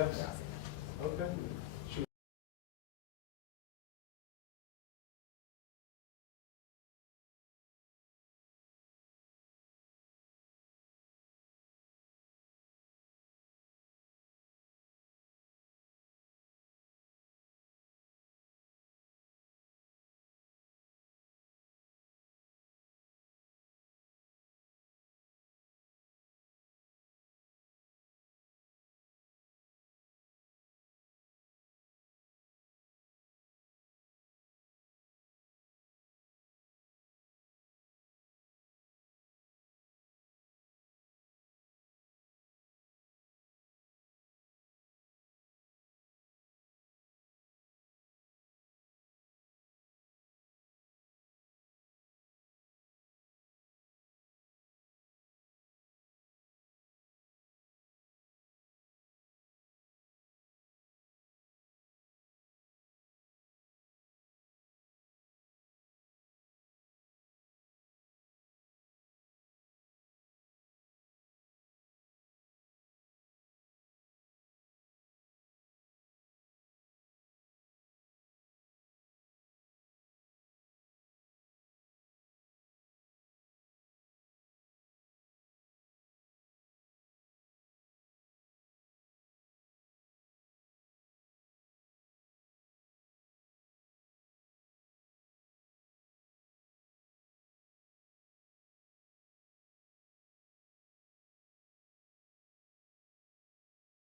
yes. Okay.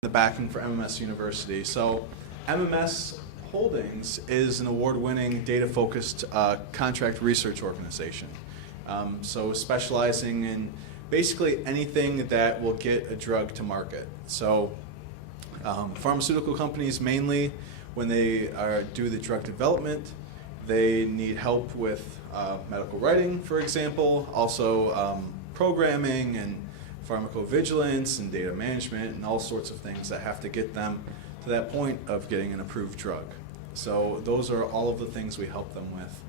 The backing for MMS University. So MMS Holdings is an award-winning data-focused contract research organization. So specializing in basically anything that will get a drug to market. So pharmaceutical companies mainly, when they do the drug development, they need help with medical writing, for example, also programming and pharmacovigilance and data management and all sorts of things that have to get them to that point of getting an approved drug. So those are all of the things we help them with.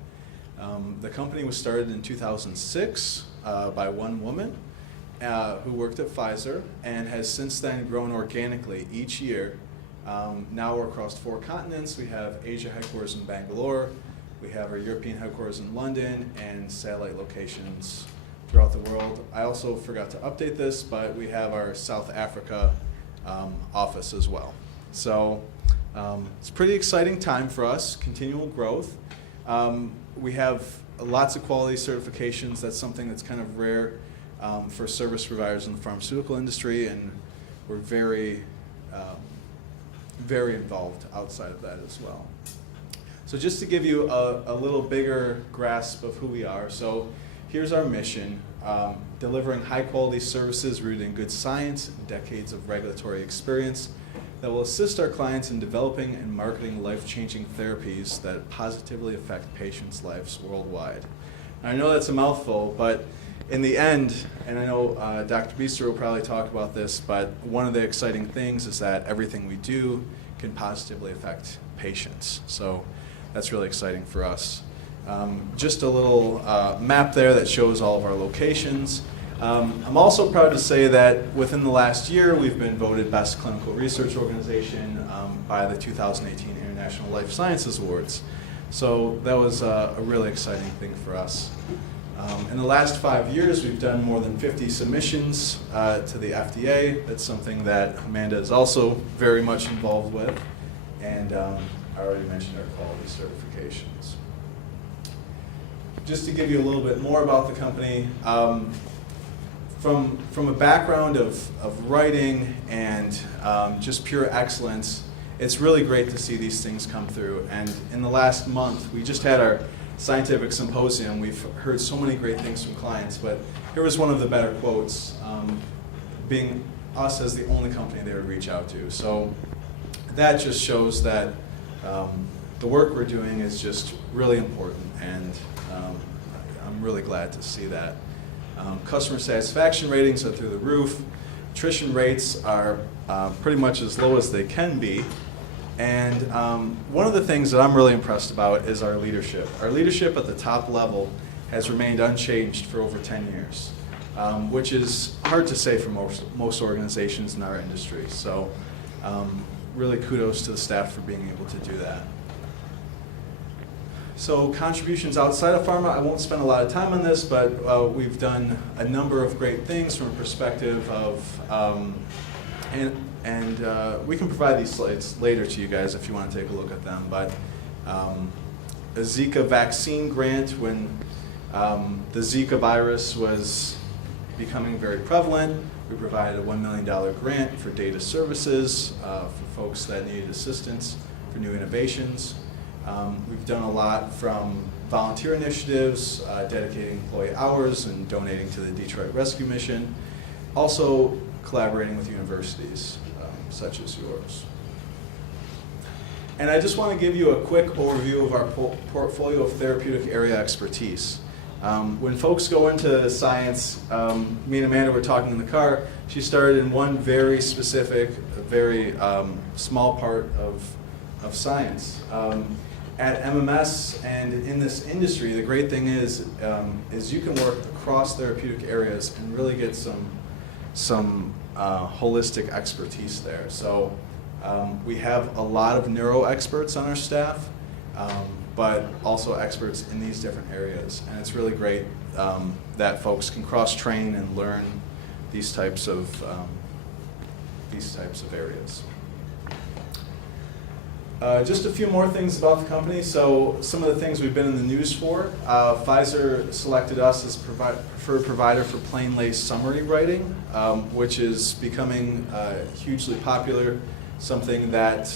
The company was started in 2006 by one woman who worked at Pfizer and has since then grown organically each year. Now we're across 4 continents. We have Asia headquarters in Bangalore, we have our European headquarters in London, and satellite locations throughout the world. I also forgot to update this, but we have our South Africa office as well. So it's a pretty exciting time for us, continual growth. We have lots of quality certifications. That's something that's kind of rare for service providers in the pharmaceutical industry, and we're very, very involved outside of that as well. So just to give you a little bigger grasp of who we are, so here's our mission, delivering high-quality services rooted in good science and decades of regulatory experience that will assist our clients in developing and marketing life-changing therapies that positively affect patients' lives worldwide. And I know that's a mouthful, but in the end, and I know Dr. Biester will probably talk about this, but one of the exciting things is that everything we do can positively affect patients. So that's really exciting for us. Just a little map there that shows all of our locations. I'm also proud to say that within the last year, we've been voted Best Clinical Research Organization by the 2018 International Life Sciences Awards. So that was a really exciting thing for us. In the last 5 years, we've done more than 50 submissions to the FDA. That's something that Amanda is also very much involved with. And I already mentioned our quality certifications. Just to give you a little bit more about the company, from a background of writing and just pure excellence, it's really great to see these things come through. And in the last month, we just had our scientific symposium. We've heard so many great things from clients, but here was one of the better quotes, being us as the only company they would reach out to. So that just shows that the work we're doing is just really important, and I'm really glad to see that. Customer satisfaction ratings are through the roof. Attrition rates are pretty much as low as they can be. And one of the things that I'm really impressed about is our leadership. Our leadership at the top level has remained unchanged for over 10 years, which is hard to say for most organizations in our industry. So Really kudos to the staff for being able to do that. So contributions outside of pharma, I won't spend a lot of time on this, but we've done a number of great things from a perspective of, we can provide these slides later to you guys if you want to take a look at them, but a Zika vaccine grant when the Zika virus was becoming very prevalent. We provided a $1 million grant for data services for folks that needed assistance for new innovations. We've done a lot from volunteer initiatives, dedicating employee hours and donating to the Detroit Rescue Mission. Also collaborating with universities such as yours. And I just want to give you a quick overview of our portfolio of therapeutic area expertise. When folks go into science, me and Amanda were talking in the car, she started in one very specific, very small part of science. At MMS and in this industry, the great thing is you can work across therapeutic areas and really get some holistic expertise there. So we have a lot of neuro experts on our staff, but also experts in these different areas. And it's really great that folks can cross-train and learn these types of areas. Just a few more things about the company. So some of the things we've been in the news for. Pfizer selected us as preferred provider for plain lace summary writing, which is becoming hugely popular, something that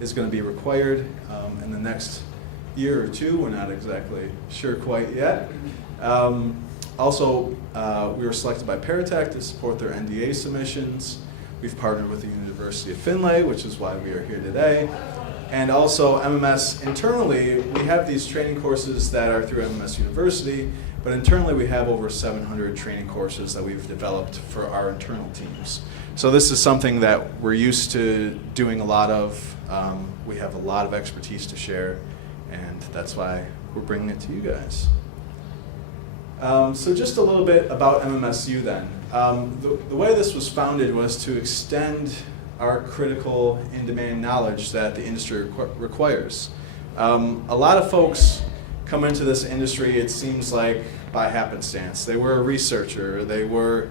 is going to be required in the next year or two. We're not exactly sure quite yet. Also, we were selected by Therapeutic to support their NDA submissions. We've partnered with the University of Finlay, which is why we are here today. And also MMS internally, we have these training courses that are through MMS University, but internally we have over 700 training courses that we've developed for our internal teams. So this is something that we're used to doing a lot of. We have a lot of expertise to share, and that's why we're bringing it to you guys. So just a little bit about MMSU then. The way this was founded was to extend our critical in-demand knowledge that the industry requires. A lot of folks come into this industry, it seems like, by happenstance. They were a researcher, they were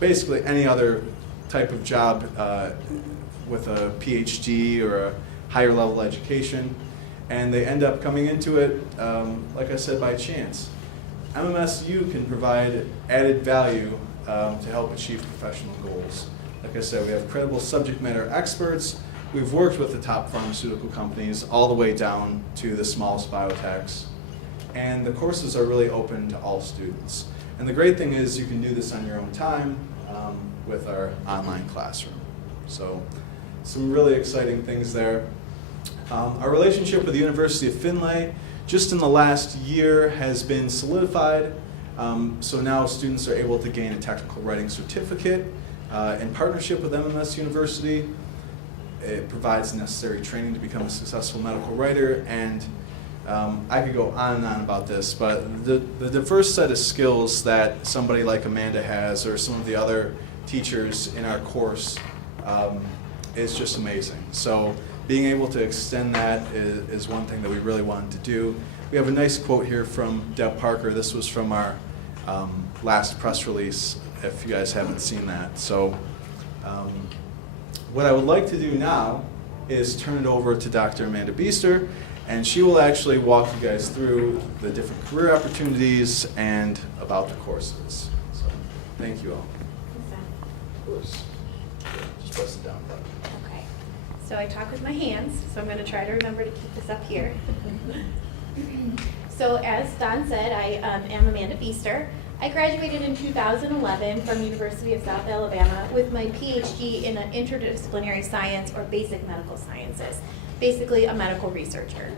basically any other type of job with a PhD or a higher level education, and they end up coming into it, like I said, by chance. MMSU can provide added value to help achieve professional goals. Like I said, we have credible subject matter experts. We've worked with the top pharmaceutical companies all the way down to the smallest biotechs. And the courses are really open to all students. And the great thing is you can do this on your own time with our online classroom. So some really exciting things there. Our relationship with the University of Finlay, just in the last year, has been solidified. So now students are able to gain a technical writing certificate in partnership with MMS University. It provides necessary training to become a successful medical writer, and I could go on and on about this, but the diverse set of skills that somebody like Amanda has, or some of the other teachers in our course, is just amazing. So being able to extend that is one thing that we really wanted to do. We have a nice quote here from Deb Parker. This was from our last press release, if you guys haven't seen that. So what I would like to do now is turn it over to Dr. Amanda Biester, and she will actually walk you guys through the different career opportunities and about the courses. So thank you all. Of course. Just press the down button. Okay. So I talk with my hands, so I'm going to try to remember to keep this up here. So as Don said, I am Amanda Biester. I graduated in 2011 from University of South Alabama with my PhD in interdisciplinary science or basic medical sciences, basically a medical researcher.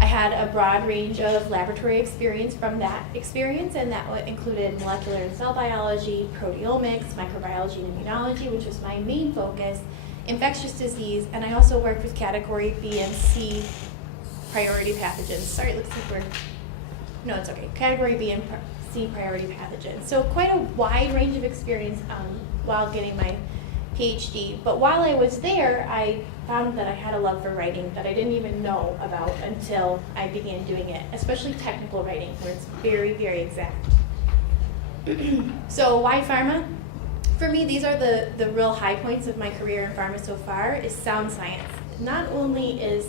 I had a broad range of laboratory experience from that experience, and that included molecular and cell biology, proteomics, microbiology and immunology, which was my main focus, infectious disease, and I also worked with category B and C priority pathogens. Sorry, it looks like we're, no, it's okay. Category B and C priority pathogens. So quite a wide range of experience while getting my PhD. But while I was there, I found that I had a love for writing that I didn't even know about until I began doing it, especially technical writing, where it's very, very exact. So why pharma? For me, these are the real high points of my career in pharma so far, is sound science. Not only is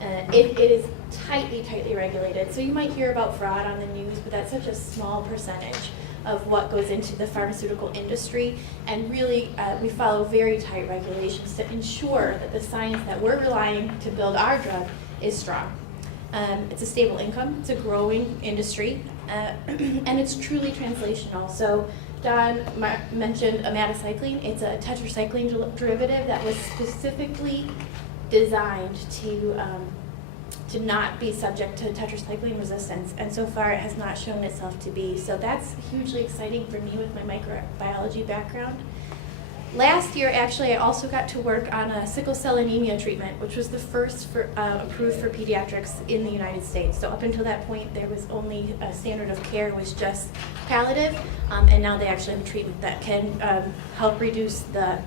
it is tightly regulated, so you might hear about fraud on the news, but that's such a small percentage of what goes into the pharmaceutical industry, and really we follow very tight regulations to ensure that the science that we're relying to build our drug is strong. It's a stable income, it's a growing industry, and it's truly translational. So Don mentioned omadacycline. It's a tetracycline derivative that was specifically designed to not be subject to tetracycline resistance, and so far it has not shown itself to be. So that's hugely exciting for me with my microbiology background. Last year, actually, I also got to work on a sickle cell anemia treatment, which was the first approved for pediatrics in the United States. So up until that point, there was only a standard of care was just palliative, and now they actually have a treatment that can help reduce the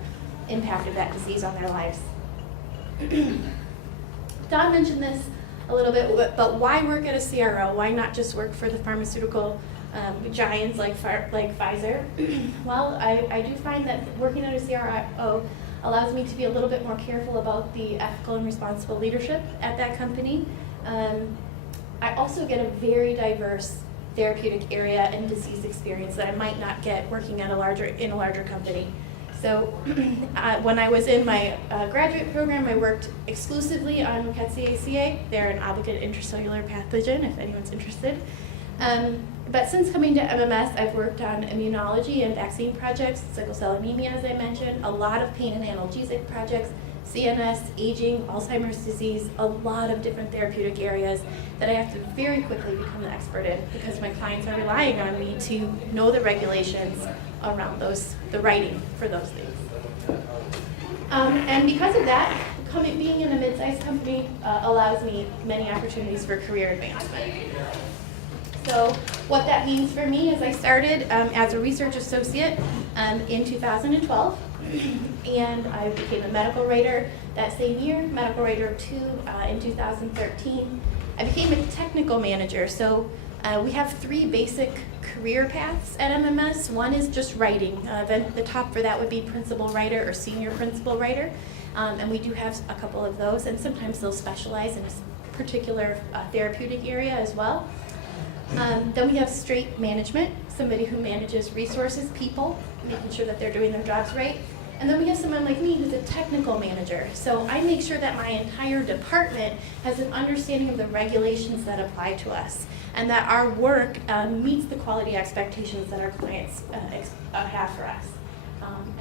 impact of that disease on their lives. Don mentioned this a little bit, but why work at a CRO? Why not just work for the pharmaceutical giants like Pfizer? Well, I do find that working at a CRO allows me to be a little bit more careful about the ethical and responsible leadership at that company. I also get a very diverse therapeutic area and disease experience that I might not get working at in a larger company. So when I was in my graduate program, I worked exclusively on Rickettsia. They're an obligate intracellular pathogen, if anyone's interested. But since coming to MMS, I've worked on immunology and vaccine projects, sickle cell anemia, as I mentioned, a lot of pain and analgesic projects, CNS, aging, Alzheimer's disease, a lot of different therapeutic areas that I have to very quickly become an expert in because my clients are relying on me to know the regulations around the writing for those things. And because of that, being in a mid-sized company allows me many opportunities for career advancement. So what that means for me is I started as a research associate in 2012, and I became a medical writer that same year, medical writer 2 in 2013. I became a technical manager, so we have 3 basic career paths at MMS. One is just writing. Then the top for that would be principal writer or senior principal writer, and we do have a couple of those, and sometimes they'll specialize in a particular therapeutic area as well. Then we have straight management, somebody who manages resources, people, making sure that they're doing their jobs right. And then we have someone like me who's a technical manager. So I make sure that my entire department has an understanding of the regulations that apply to us and that our work meets the quality expectations that our clients have for us.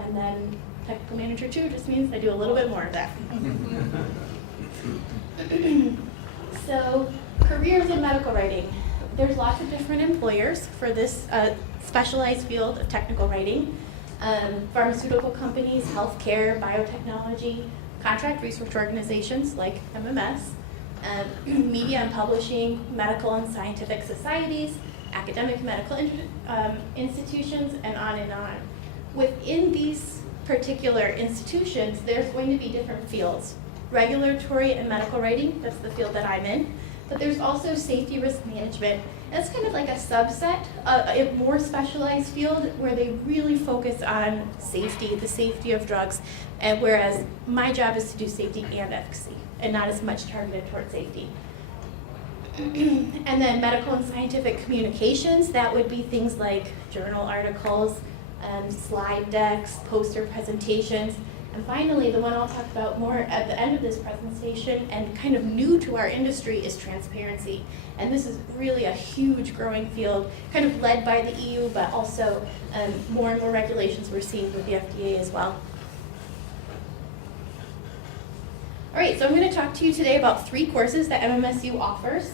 And then technical manager 2 just means I do a little bit more of that. So careers in medical writing. There's lots of different employers for this specialized field of technical writing. Pharmaceutical companies, healthcare, biotechnology, contract research organizations like MMS, media and publishing, medical and scientific societies, academic medical institutions, and on and on. Within these particular institutions, there's going to be different fields. Regulatory and medical writing, that's the field that I'm in. But there's also safety risk management. That's kind of like a subset, a more specialized field where they really focus on safety, the safety of drugs, and whereas my job is to do safety and efficacy, and not as much targeted towards safety. And then medical and scientific communications, that would be things like journal articles, slide decks, poster presentations. And finally, the one I'll talk about more at the end of this presentation and kind of new to our industry is transparency. And this is really a huge growing field, kind of led by the EU, but also more and more regulations we're seeing with the FDA as well. All right, so I'm going to talk to you today about 3 courses that MMSU offers.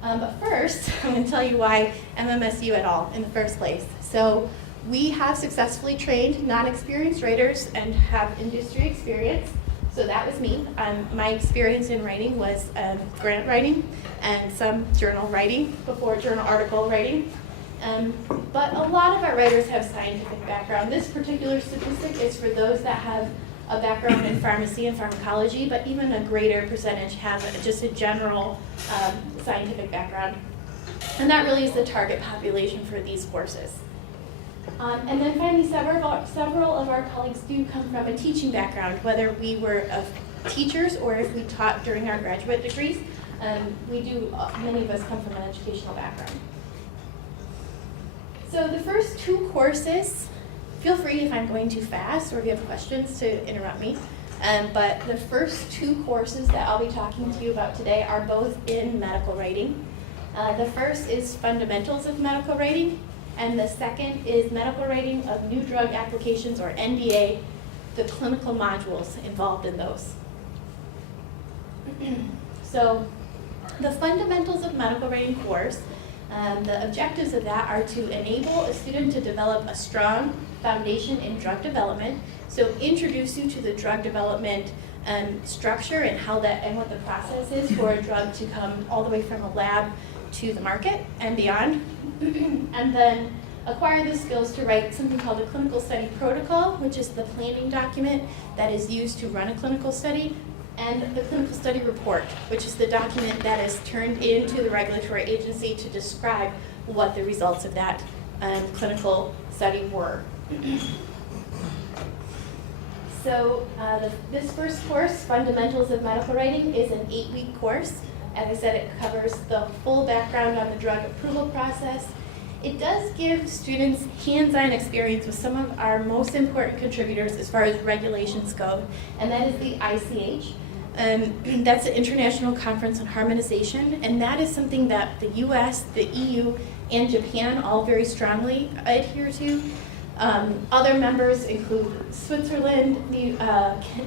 But first, I'm going to tell you why MMSU at all in the first place. So we have successfully trained non-experienced writers and have industry experience. So that was me. My experience in writing was grant writing and some journal writing before journal article writing. But a lot of our writers have scientific background. This particular statistic is for those that have a background in pharmacy and pharmacology, but even a greater percentage have just a general scientific background. And that really is the target population for these courses. And then finally, several of our colleagues do come from a teaching background, whether we were teachers or if we taught during our graduate degrees. Many of us come from an educational background. So the first two courses, feel free if I'm going too fast or if you have questions to interrupt me. But the first two courses that I'll be talking to you about today are both in medical writing. The first is Fundamentals of Medical Writing, and the second is Medical Writing of New Drug Applications, or NDA, the clinical modules involved in those. So the Fundamentals of Medical Writing course, the objectives of that are to enable a student to develop a strong foundation in drug development, so introduce you to the drug development structure and how that and what the process is for a drug to come all the way from a lab to the market and beyond, and then acquire the skills to write something called a clinical study protocol, which is the planning document that is used to run a clinical study, and the clinical study report, which is the document that is turned into the regulatory agency to describe what the results of that clinical study were. So this first course, Fundamentals of Medical Writing, is an 8-week course. As I said, it covers the full background on the drug approval process. It does give students hands-on experience with some of our most important contributors as far as regulations go, and that is the ICH. That's the International Conference on Harmonization, and that is something that the US, the EU, and Japan all very strongly adhere to. Other members include Switzerland,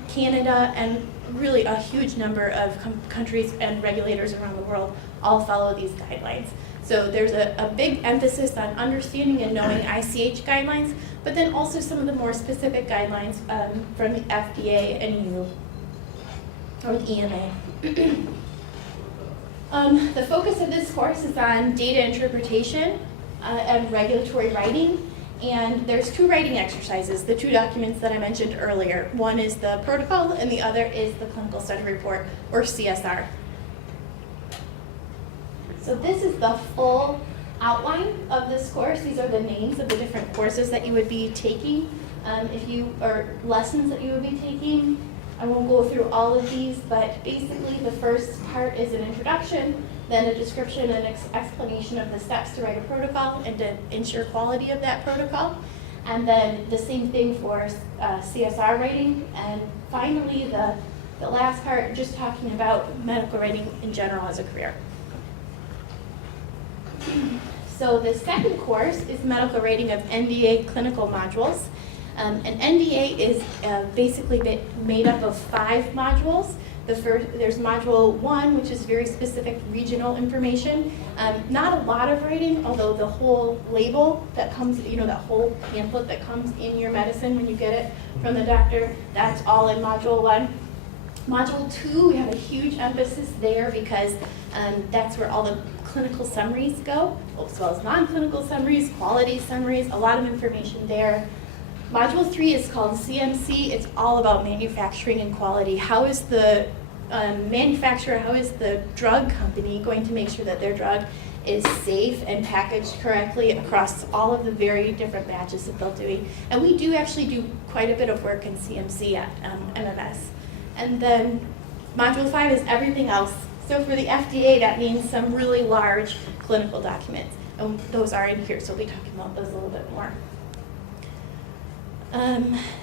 Canada, and really a huge number of countries and regulators around the world all follow these guidelines. So there's a big emphasis on understanding and knowing ICH guidelines, but then also some of the more specific guidelines from the FDA and EU, or the EMA. The focus of this course is on data interpretation and regulatory writing. And there's two writing exercises, the two documents that I mentioned earlier. One is the protocol and the other is the clinical study report, or CSR. So this is the full outline of this course. These are the names of the different courses that you would be taking, or lessons that you would be taking. I won't go through all of these, but basically the first part is an introduction, then a description and explanation of the steps to write a protocol and to ensure quality of that protocol. And then the same thing for CSR writing. And finally, the last part, just talking about medical writing in general as a career. So the second course is medical writing of NDA clinical modules. An NDA is basically made up of 5 modules. There's module 1, which is very specific regional information. Not a lot of writing, although the whole label that comes, that whole pamphlet that comes in your medicine when you get it from the doctor, that's all in module 1. Module 2, we have a huge emphasis there because that's where all the clinical summaries go, as well as non-clinical summaries, quality summaries, a lot of information there. Module 3 is called CMC. It's all about manufacturing and quality. How is the manufacturer, how is the drug company going to make sure that their drug is safe and packaged correctly across all of the very different batches that they're doing? And we do actually do quite a bit of work in CMC at MMS. And then Module 5 is everything else. So for the FDA, that means some really large clinical documents. And those are in here, so we'll be talking about those a little bit more.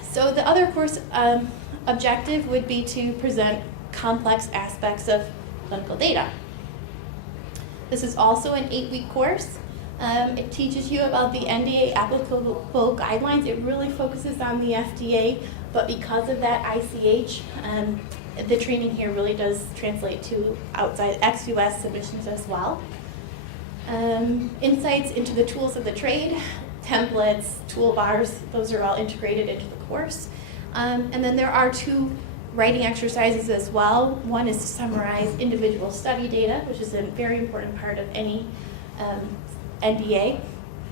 So the other course objective would be to present complex aspects of clinical data. This is also an 8-week course. It teaches you about the NDA applicable guidelines. It really focuses on the FDA, but because of that ICH, the training here really does translate to outside ex-US submissions as well. Insights into the tools of the trade, templates, toolbars, those are all integrated into the course. And then there are 2 writing exercises as well. One is to summarize individual study data, which is a very important part of any NDA.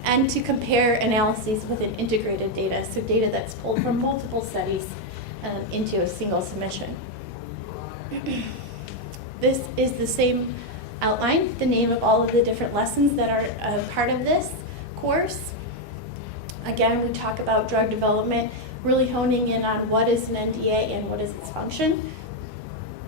and to compare analyses with an integrated data, so data that's pulled from multiple studies into a single submission. This is the same outline, the name of all of the different lessons that are part of this course. Again, we talk about drug development, really honing in on what is an NDA and what is its function.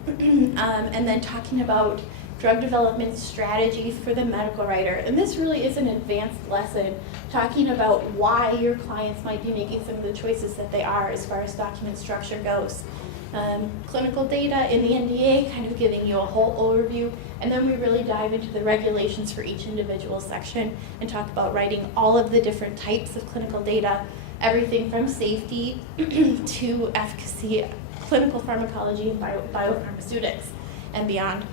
And then talking about drug development strategies for the medical writer. And this really is an advanced lesson talking about why your clients might be making some of the choices that they are as far as document structure goes. Clinical data in the NDA, kind of giving you a whole overview, and then we really dive into the regulations for each individual section and talk about writing all of the different types of clinical data, everything from safety to efficacy, clinical pharmacology, and biopharmaceutics, and beyond.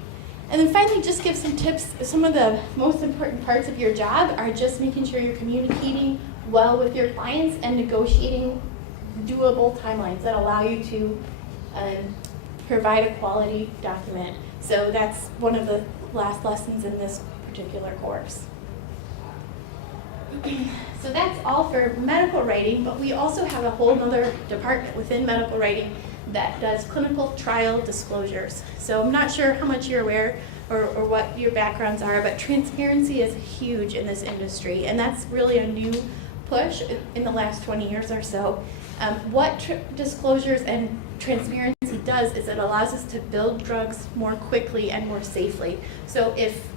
And then finally, just give some tips. Some of the most important parts of your job are just making sure you're communicating well with your clients and negotiating doable timelines that allow you to provide a quality document. So that's one of the last lessons in this particular course. So that's all for medical writing, but we also have a whole other department within medical writing that does clinical trial disclosures. So I'm not sure how much you're aware or what your backgrounds are, but transparency is huge in this industry, and that's really a new push in the last 20 years or so. What disclosures and transparency does is it allows us to build drugs more quickly and more safely. So if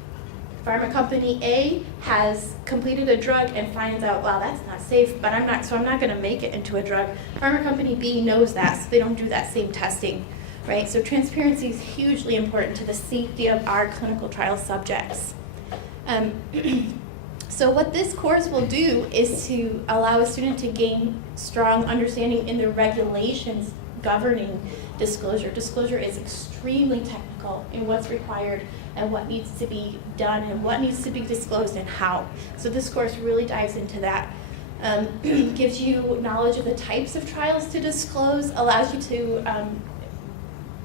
pharma company A has completed a drug and finds out, well, that's not safe, but I'm not going to make it into a drug. Pharma company B knows that, so they don't do that same testing, right? So transparency is hugely important to the safety of our clinical trial subjects. So what this course will do is to allow a student to gain strong understanding in the regulations governing disclosure. Disclosure is extremely technical in what's required and what needs to be done and what needs to be disclosed and how. So this course really dives into that. Gives you knowledge of the types of trials to disclose, allows you to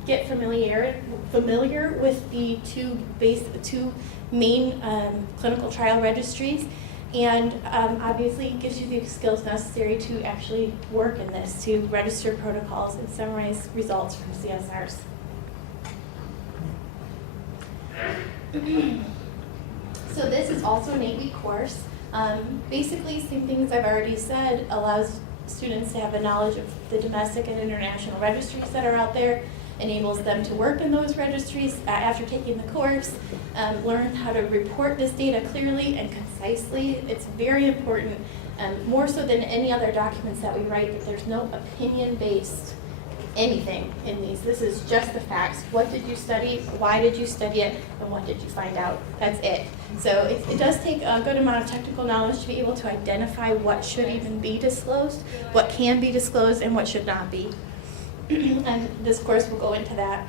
get familiar with the two main clinical trial registries, and obviously gives you the skills necessary to actually work in this, to register protocols and summarize results from CSRs. So this is also an 8-week course. Basically, same things I've already said, allows students to have a knowledge of the domestic and international registries that are out there, enables them to work in those registries after taking the course, learn how to report this data clearly and concisely. It's very important, more so than any other documents that we write, that there's no opinion-based anything in these. This is just the facts. What did you study? Why did you study it? And what did you find out? That's it. So it does take a good amount of technical knowledge to be able to identify what should even be disclosed, what can be disclosed, and what should not be. And this course will go into that.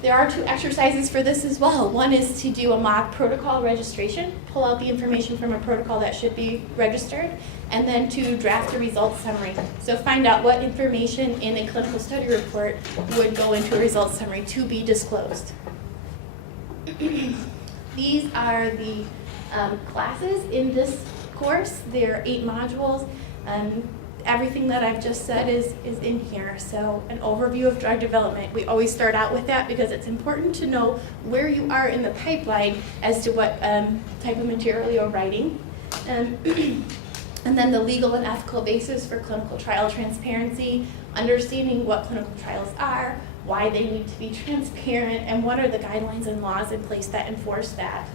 There are 2 exercises for this as well. One is to do a mock protocol registration, pull out the information from a protocol that should be registered, and then to draft a results summary. So find out what information in a clinical study report would go into a results summary to be disclosed. These are the classes in this course. There are 8 modules. Everything that I've just said is in here. So an overview of drug development. We always start out with that because it's important to know where you are in the pipeline as to what type of material you're writing. And then the legal and ethical basis for clinical trial transparency, understanding what clinical trials are, why they need to be transparent, and what are the guidelines and laws in place that enforce that.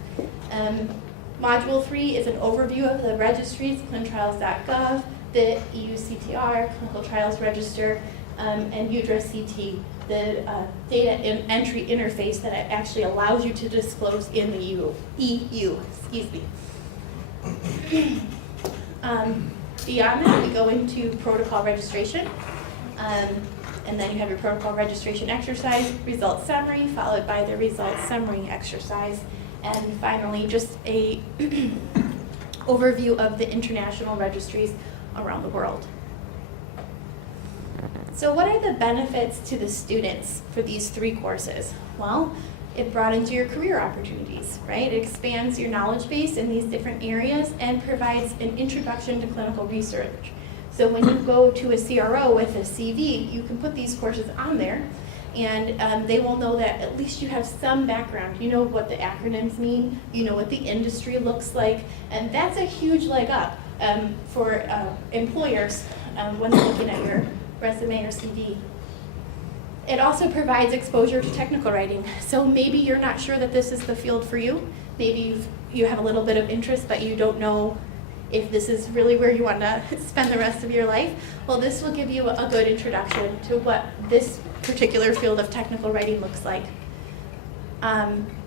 Module 3 is an overview of the registries, clinicaltrials.gov, the EU CTR, Clinical Trials Register, and UDRA-CT, the data entry interface that actually allows you to disclose in the EU. Excuse me. Beyond that, we go into protocol registration, and then you have your protocol registration exercise, results summary, followed by the results summary exercise, and finally just a overview of the international registries around the world. So what are the benefits to the students for these 3 courses? Well, It broadens your career opportunities, right? It expands your knowledge base in these different areas and provides an introduction to clinical research. So when you go to a CRO with a CV, you can put these courses on there, and they will know that at least you have some background. You know what the acronyms mean, you know what the industry looks like, and that's a huge leg up for employers when they're looking at your resume or CV. It also provides exposure to technical writing. So maybe you're not sure that this is the field for you. Maybe you have a little bit of interest, but you don't know if this is really where you want to spend the rest of your life. Well, this will give you a good introduction to what this particular field of technical writing looks like.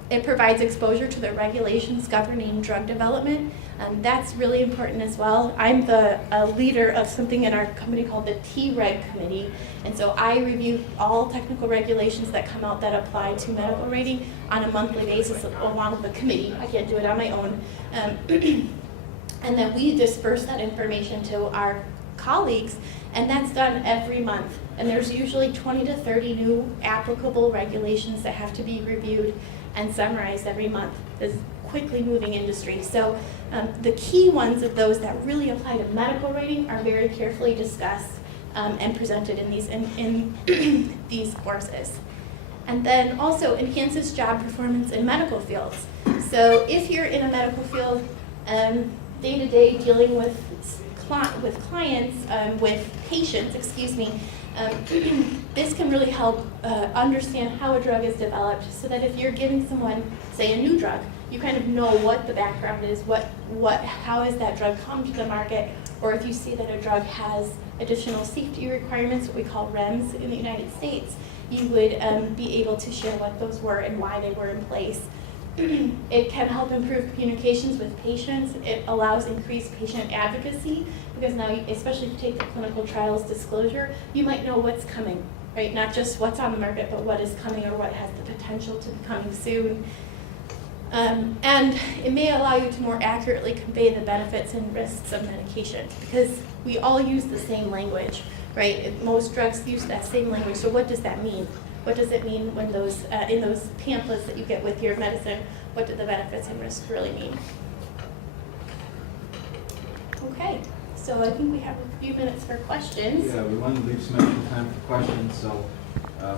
It provides exposure to the regulations governing drug development. That's really important as well. I'm the leader of something in our company called the T-Reg Committee. And so I review all technical regulations that come out that apply to medical writing on a monthly basis along with the committee. I can't do it on my own. And then we disperse that information to our colleagues, and that's done every month. And there's usually 20 to 30 new applicable regulations that have to be reviewed and summarized every month. This is a quickly moving industry. So the key ones of those that really apply to medical writing are very carefully discussed and presented in these courses. And then also enhances job performance in medical fields. So if you're in a medical field, day-to-day dealing with clients, with patients, this can really help understand how a drug is developed, so that if you're giving someone, say, a new drug, you kind of know what the background is, how has that drug come to the market, or if you see that a drug has additional safety requirements, what we call REMS in the United States, you would be able to share what those were and why they were in place. It can help improve communications with patients. It allows increased patient advocacy, because now, especially if you take the clinical trials disclosure, you might know what's coming, right? Not just what's on the market, but what is coming or what has the potential to be coming soon. And it may allow you to more accurately convey the benefits and risks of medication, because we all use the same language, right? Most drugs use that same language. So what does that mean? What does it mean when those in those pamphlets that you get with your medicine? What do the benefits and risks really mean? Okay, so I think we have a few minutes for questions. Yeah, we want to leave some extra time for questions, so. I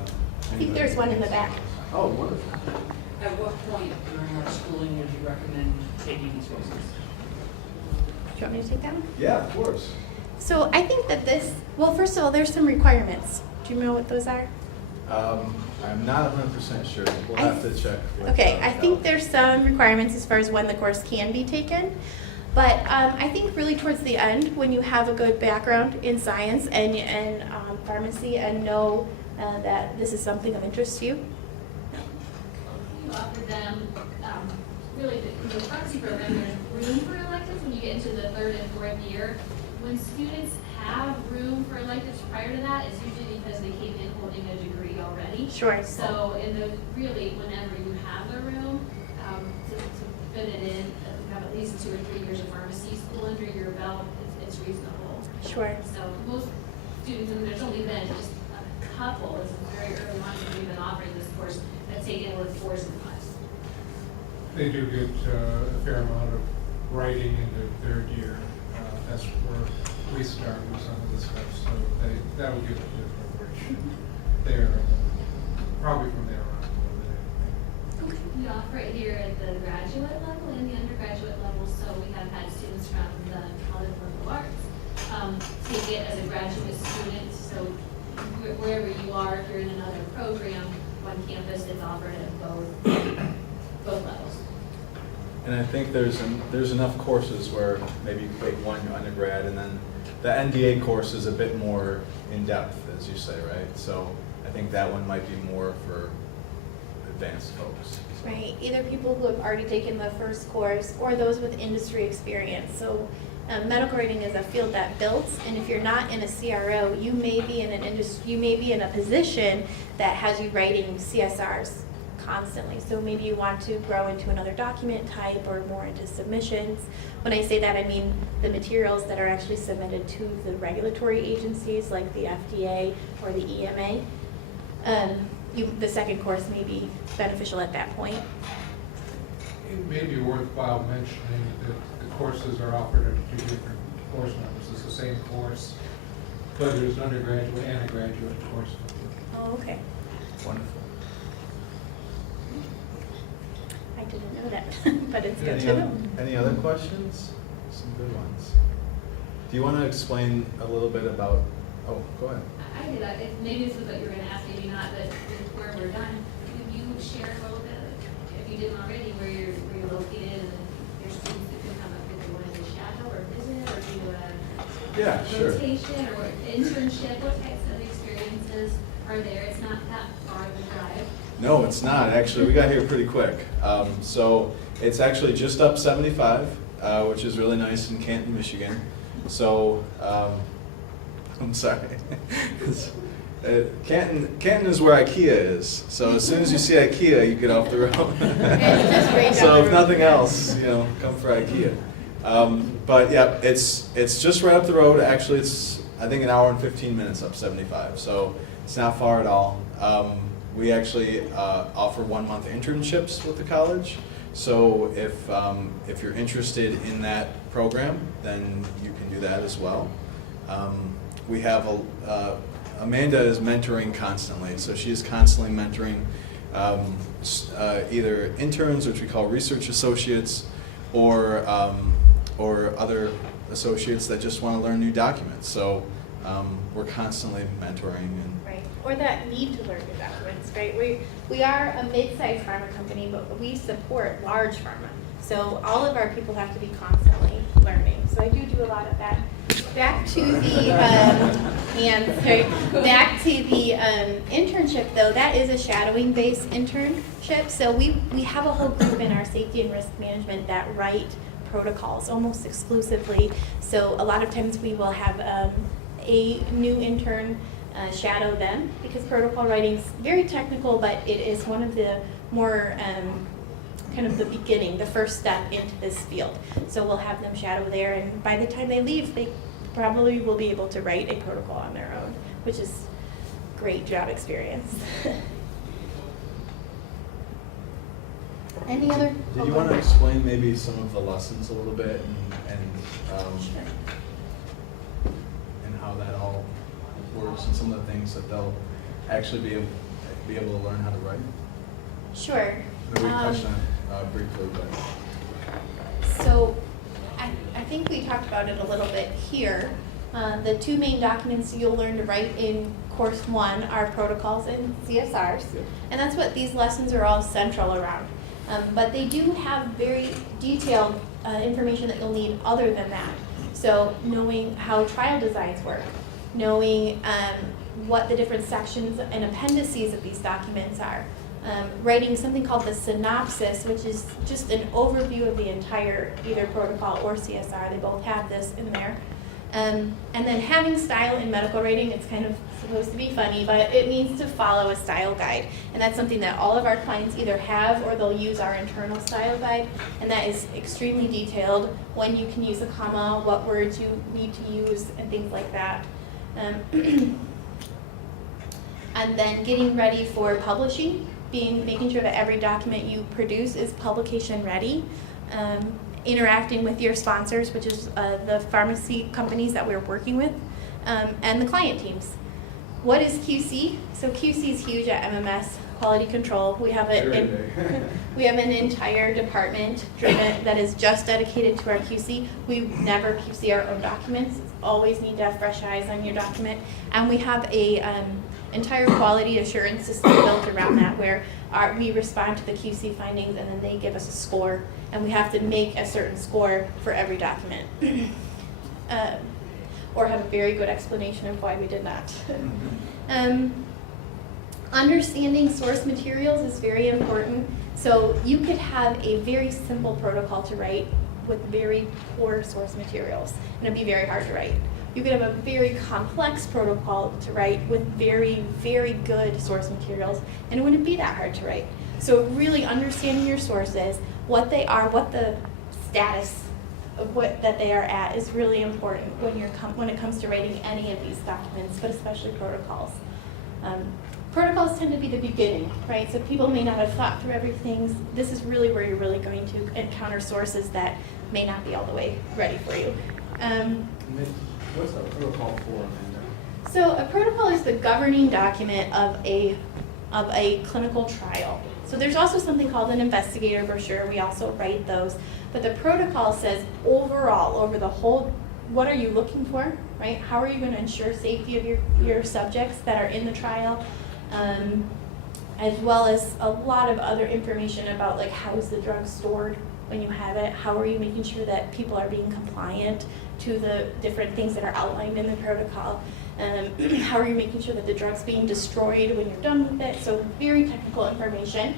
think there's one in the back. Oh, wonderful. At what point during our schooling would you recommend taking these courses? Do you want me to take that one? Yeah, of course. So I think that well, first of all, there's some requirements. Do you know what those are? I'm not 100% sure. We'll have to check. Okay, I think there's some requirements as far as when the course can be taken. But I think really towards the end, when you have a good background in science and pharmacy and know that this is something of interest to you. You offer them, really, the pharmacy program, there's room for electives when you get into the third and fourth year. When students have room for electives prior to that, it's usually because they came in holding a degree already. Sure. So in those, really, whenever you have the room, to fit it in, you have at least 2 or 3 years of pharmacy school under your belt, it's reasonable. Sure. So most students, and there's only been just a couple, it's very early on that we've been offering this course, that's taken with 4s and 5s. They do get a fair amount of writing in their third year. That's where we start with some of the stuff, so that would give a good preparation there, probably from there on a little bit. We offer it here at the graduate level and the undergraduate level, so we have had students from the College of Liberal Arts take it as a graduate student, so wherever you are, if you're in another program, on campus, it's offered at both levels. And I think there's enough courses where maybe you take one undergrad, and then the NDA course is a bit more in-depth, as you say, right? So I think that one might be more for advanced folks. Right, either people who have already taken the first course or those with industry experience. So medical writing is a field that builds, and if you're not in a CRO, you may be in an industry, you may be in a position that has you writing CSRs constantly. So maybe you want to grow into another document type or more into submissions. When I say that, I mean the materials that are actually submitted to the regulatory agencies like the FDA or the EMA. the second course may be beneficial at that point. It may be worthwhile mentioning that the courses are offered at 2 different course numbers. It's the same course, but there's an undergraduate and a graduate course number. Oh, okay. Wonderful. I didn't know that, but it's good to know. Any other questions? Some good ones. Do you want to explain a little bit about, oh, go ahead. I did that, maybe this is what you were gonna ask, maybe not, but where we're done, could you share a little bit, if you didn't already, where you're located and your students that can come up with one as a shadow or visit or do Yeah, a sure. rotation or internship, what types of experiences are there? It's not that far of a drive. No, it's not. Actually, we got here pretty quick. So it's actually just up 75, which is really nice in Canton, Michigan. So I'm sorry. Canton is where IKEA is. So as soon as you see IKEA, you get off the road. just right down So the if road. nothing else, come for IKEA. But yeah, it's just right up the road. Actually, it's I think an hour and 15 minutes up 75. So it's not far at all. We actually offer 1-month internships with the college. So if you're interested in that program, then you can do that as well. We have Amanda is mentoring constantly, so she is constantly mentoring either interns, which we call research associates, or other associates that just want to learn new documents. So we're constantly mentoring and. Right, or that need to learn new documents, right? We are a mid-sized pharma company, but we support large pharma. So all of our people have to be constantly learning. So I do a lot of that. Back to the internship though, that is a shadowing-based internship. So we have a whole group in our safety and risk management that write protocols almost exclusively. So a lot of times we will have a new intern shadow them because protocol writing is very technical, but it is one of the more kind of the beginning, the first step into this field. So we'll have them shadow there, and by the time they leave, they probably will be able to write a protocol on their own, which is great job experience. Any other? Did you want to explain maybe some of the lessons a little bit and how that all works and some of the things that they'll actually be able to learn how to write? Sure. We touched on it briefly, but. So I think we talked about it a little bit here. The two main documents you'll learn to write in course 1 are protocols and CSRs. Yep. And that's what these lessons are all central around. But they do have very detailed information that you'll need other than that. So knowing how trial designs work, knowing what the different sections and appendices of these documents are, writing something called the synopsis, which is just an overview of the entire either protocol or CSR. They both have this in there. And then having style in medical writing, it's kind of supposed to be funny, but it means to follow a style guide. And that's something that all of our clients either have or they'll use our internal style guide. And that is extremely detailed, when you can use a comma, what words you need to use, and things like that. And then getting ready for publishing, making sure that every document you produce is publication ready. Interacting with your sponsors, which is the pharmacy companies that we're working with, and the client teams. What is QC? So QC is huge at MMS, quality control. We have we have an entire department that is just dedicated to our QC. We never QC our own documents. Always need to have fresh eyes on your document. And we have a entire quality assurance system built around that where we respond to the QC findings and then they give us a score, and we have to make a certain score for every document. Or have a very good explanation of why we did not. Understanding source materials is very important. So you could have a very simple protocol to write with very poor source materials, and it'd be very hard to write. You could have a very complex protocol to write with very, very good source materials, and it wouldn't be that hard to write. So really understanding your sources, what they are, what the status of that they are at is really important when it comes to writing any of these documents, but especially protocols. Protocols tend to be the beginning, right? So people may not have thought through everything. This is really where you're really going to encounter sources that may not be all the way ready for you. What's a protocol for, Amanda? So a protocol is the governing document of a clinical trial. So there's also something called an investigator brochure. We also write those. But the protocol says overall, over the whole, what are you looking for, right? How are you going to ensure safety of your subjects that are in the trial? As well as a lot of other information about like how is the drug stored when you have it? How are you making sure that people are being compliant to the different things that are outlined in the protocol? How are you making sure that the drug's being destroyed when you're done with it? So very technical information.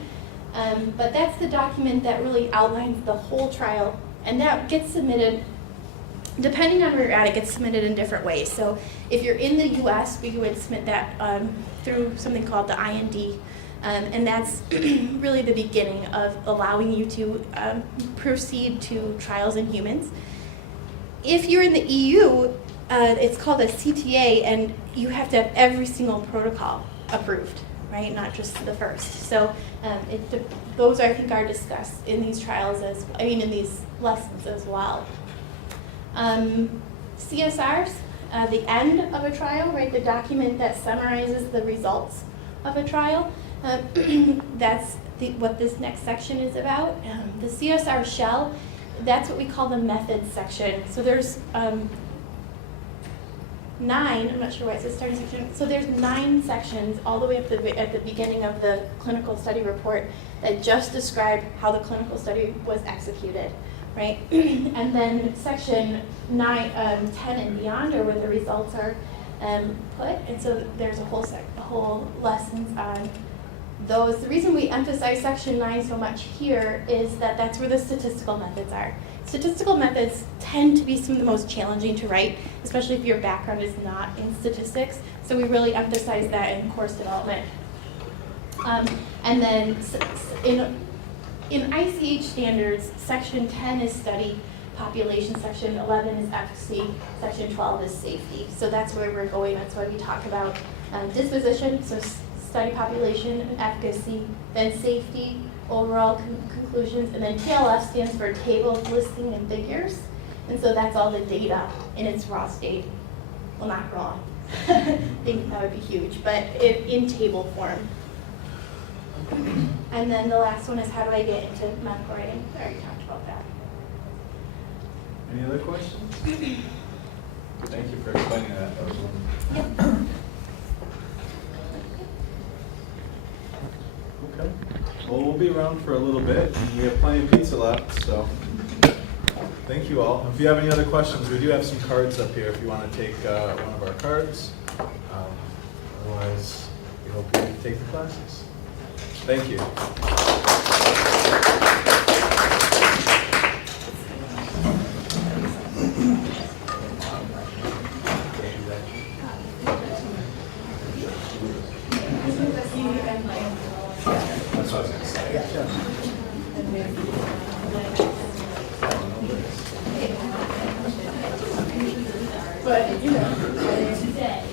But that's the document that really outlines the whole trial, and that gets submitted, depending on where you're at, it gets submitted in different ways. So if you're in the US, we would submit that through something called the IND, and that's really the beginning of allowing you to proceed to trials in humans. If you're in the EU, it's called a CTA, and you have to have every single protocol approved, right? Not just the first. So those, I think, are discussed in these trials in these lessons as well. CSRs, the end of a trial, right? The document that summarizes the results of a trial. That's what this next section is about. The CSR shell, that's what we call the methods section. So there's 9, I'm not sure why it says starting section. So there's 9 sections all the way up at the beginning of the clinical study report that just describe how the clinical study was executed, right? And then section 9, 10 and beyond are where the results are put. And so there's a whole lessons on those. The reason we emphasize section 9 so much here is that that's where the statistical methods are. Statistical methods tend to be some of the most challenging to write, especially if your background is not in statistics. So we really emphasize that in course development. And then in ICH standards, section 10 is study population, section 11 is efficacy, section 12 is safety. So that's where we're going. That's why we talk about disposition, so study population and efficacy, then safety, overall conclusions, and then TLF stands for tables, listing, and figures. And so that's all the data in its raw state. Well, not raw. I think that would be huge, but in table form. And then the last one is how do I get into medical writing? I already talked about that. Any other questions? Thank you for explaining that. That was wonderful. Yep. Okay. Well, we'll be around for a little bit, and we have plenty of pizza left, so thank you all. If you have any other questions, we do have some cards up here if you want to take one of our cards. Otherwise, we hope you take the classes. Thank you. That's what I was going to say. But, you know, today.